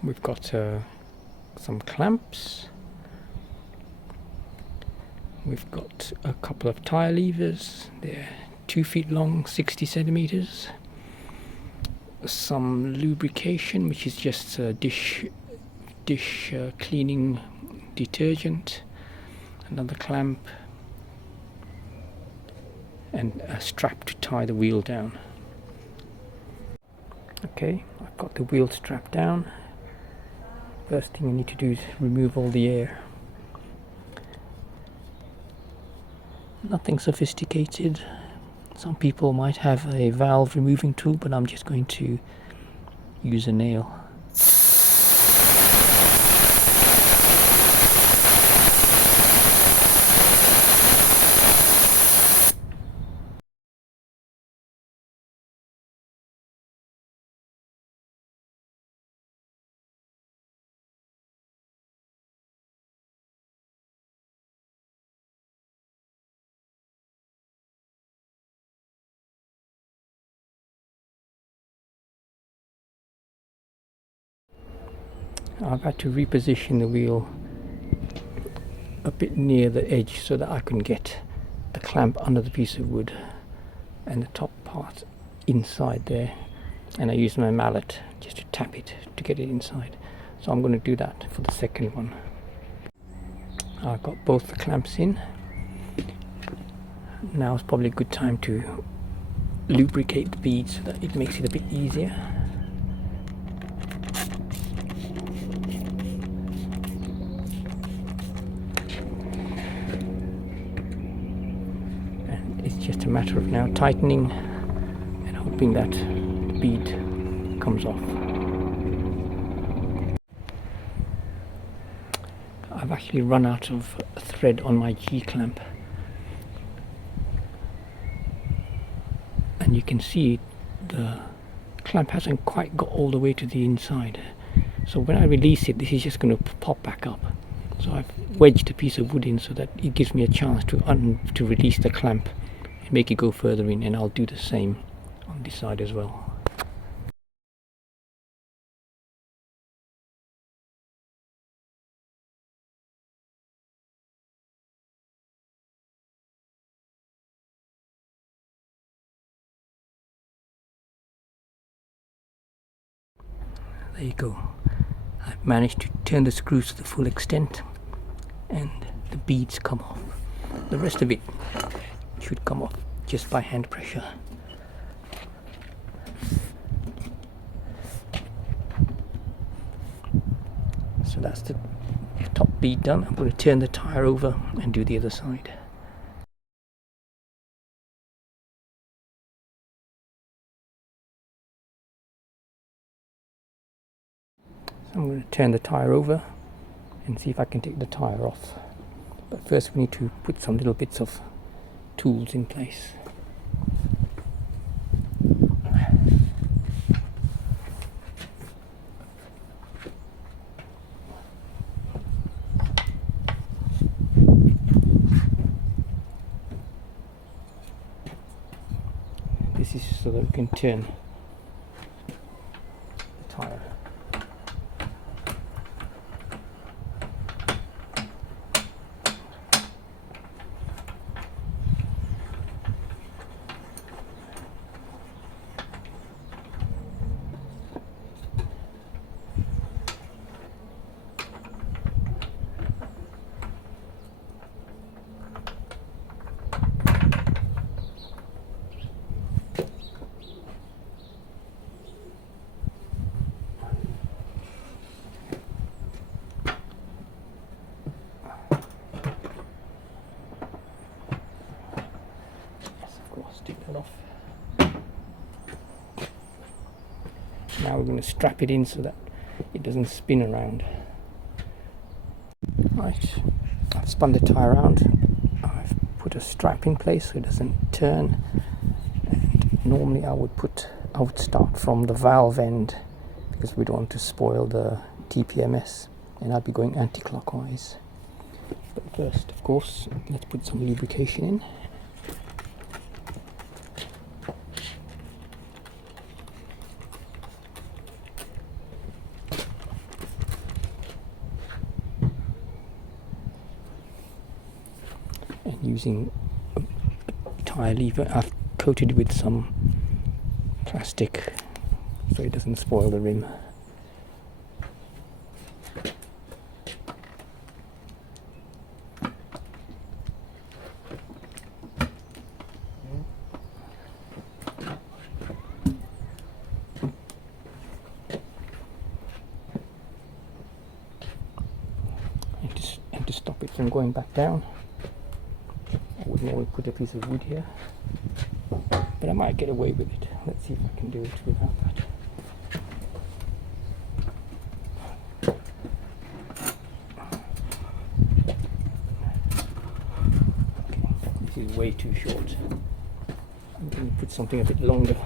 We've got some clamps. We've got a couple of tyre levers. They're 2 feet long, 60 centimeters. Some lubrication, which is just dish cleaning detergent. Another clamp. And a strap to tie the wheel down. Okay, I've got the wheel strapped down. First thing I need to do is remove all the air. Nothing sophisticated. Some people might have a valve removing tool, but I'm just going to use a nail. I've had to reposition the wheel a bit near the edge so that I can get the clamp under the piece of wood and the top part inside there, and I use my mallet just to tap it to get it inside. So I'm going to do that for the second one. I've got both the clamps in. Now is probably a good time to lubricate the bead so that it makes it a bit easier. It's just a matter of now tightening and hoping that the bead comes off. I've actually run out of thread on my G-clamp, and you can see the clamp hasn't quite got all the way to the inside. So when I release it, this is just going to pop back up. So I've wedged a piece of wood in so that it gives me a chance to release the clamp and make it go further in, and I'll do the same on this side as well. There you go. I've managed to turn the screws to the full extent and the beads come off. The rest of it should come off just by hand pressure. So that's the top bead done. I'm going to turn the tyre over and do the other side. So I'm going to turn the tyre over and see if I can take the tyre off. But first we need to put some little bits of tools in place. This is so that we can turn the tyre. Take that off. Now we're going to strap it in so that it doesn't spin around. Right, I've spun the tyre around. I've put a strap in place so it doesn't turn. And normally I would start from the valve end because we don't want to spoil the TPMS, and I'd be going anti-clockwise. But first, of course, let's put some lubrication in. and using a tyre lever I've coated with some plastic so it doesn't spoil the rim. And to stop it from going back down, I would normally put a piece of wood here, but I might get away with it. Let's see if I can do it without that. Okay, this is way too short. I'm going to put something a bit longer.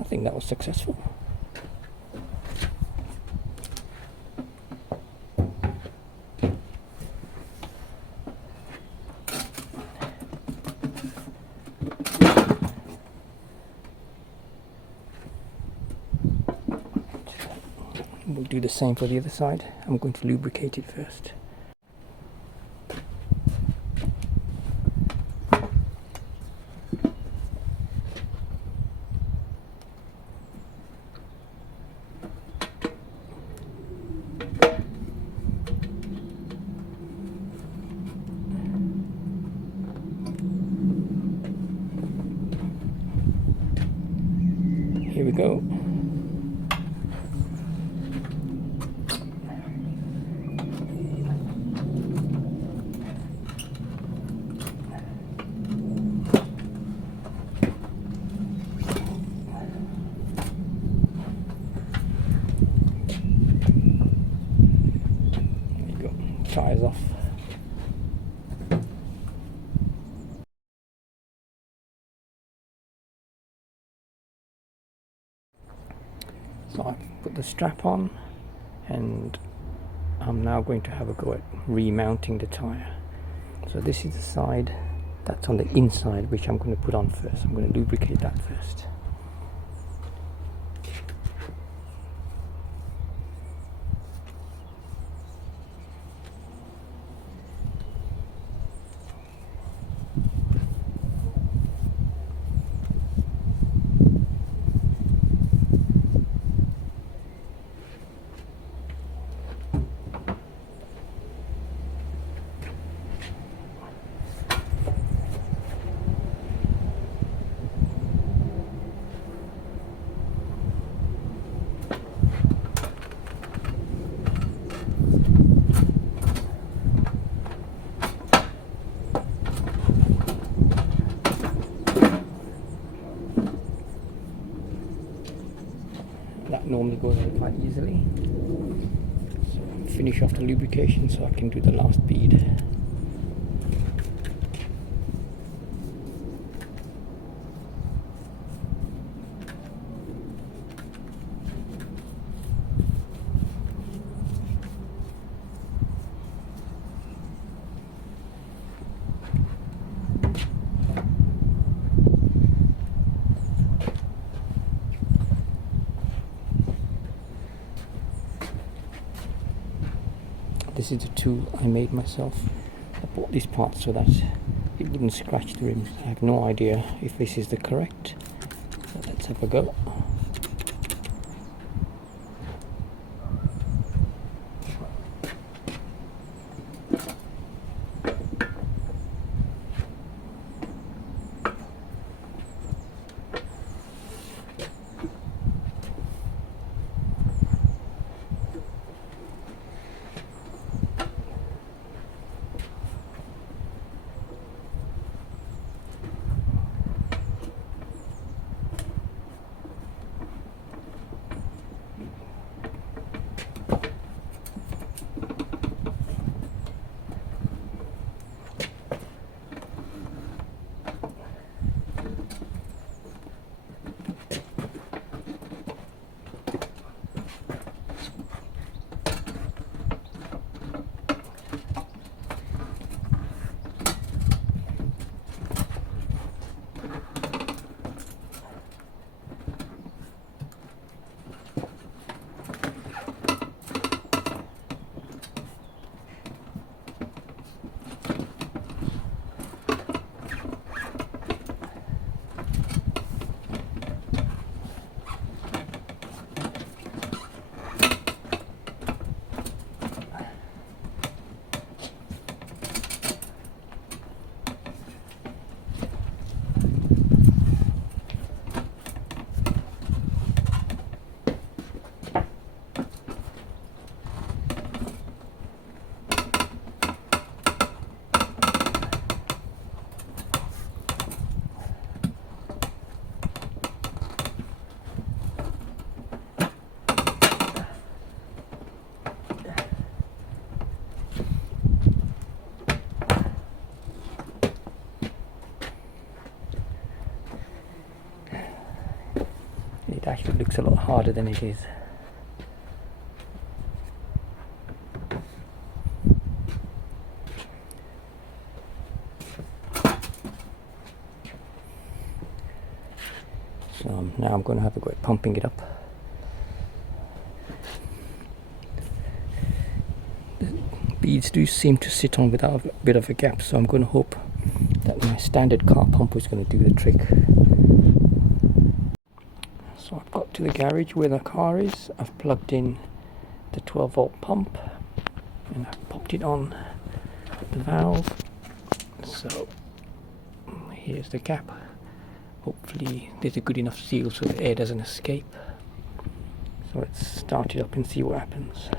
I think that was successful. We'll do the same for the other side. I'm going to lubricate it first. Here we go. There you go. Tyres off. So I've put the strap on and I'm now going to have a go at remounting the tyre. So this is the side that's on the inside which I'm going to put on first. I'm going to lubricate that first. That normally goes on quite easily. So finish off the lubrication so I can do the last bead. This is the tool I made myself. I bought this part so that it wouldn't scratch the rims. I have no idea if this is the correct. So let's have a go. actually looks a lot harder than it is. So now I'm going to have a go at pumping it up. The beads do seem to sit on without a bit of a gap, so I'm going to hope that my standard car pump is going to do the trick. So I've got to the garage where the car is. I've plugged in the 12 volt pump and I've popped it on the valve. So here's the gap. Hopefully there's a good enough seal so the air doesn't escape. So let's start it up and see what happens.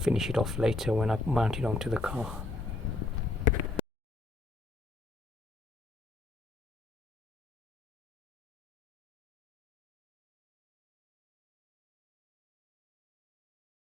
Finish it off later when I mount it onto the car.